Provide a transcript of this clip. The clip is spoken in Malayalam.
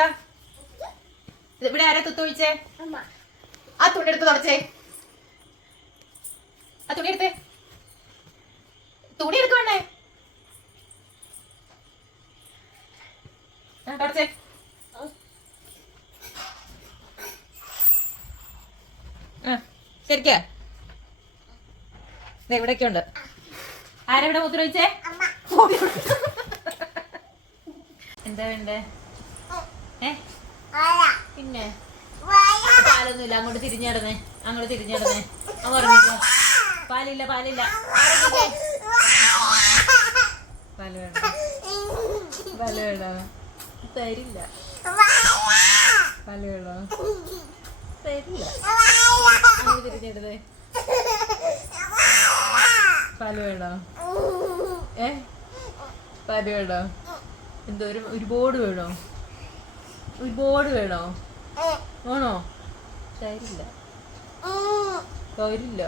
ഇതെന്താ? ഇവിടെ ആരാ തുത്തൊഴിച്ചേ? ആ തുണി എടുത്ത് തുടച്ചേ. ആ തുണി എടുത്തേ. തുണി എടുക്കുവാണേ. തുടച്ചേ. ശരിക്കാ ഇവിടൊക്കെ ഉണ്ട്. ആരെവിടെ മൂത്രമൊഴിച്ചേ? എന്താ വേണ്ടേ? പിന്നെ പാലൊന്നുമില്ല. അങ്ങോട്ട് തിരിഞ്ഞിടണേ, അങ്ങോട്ട് തിരിഞ്ഞിടണേ. പറഞ്ഞോ പാലില്ല, പാലില്ല. പാല് വേണ്ട, പാല് വേണ്ട, തരില്ല. പാല് വേണോ? തരില്ല. അങ്ങോട്ട് തിരിഞ്ഞിടണേ. പാല് വേണോ? പാല് വേണോ? എന്തോ ഒരുപാട് വേണോ? ഒരുപാട് വേണോ? ആണോ? തരില്ല, തരില്ല.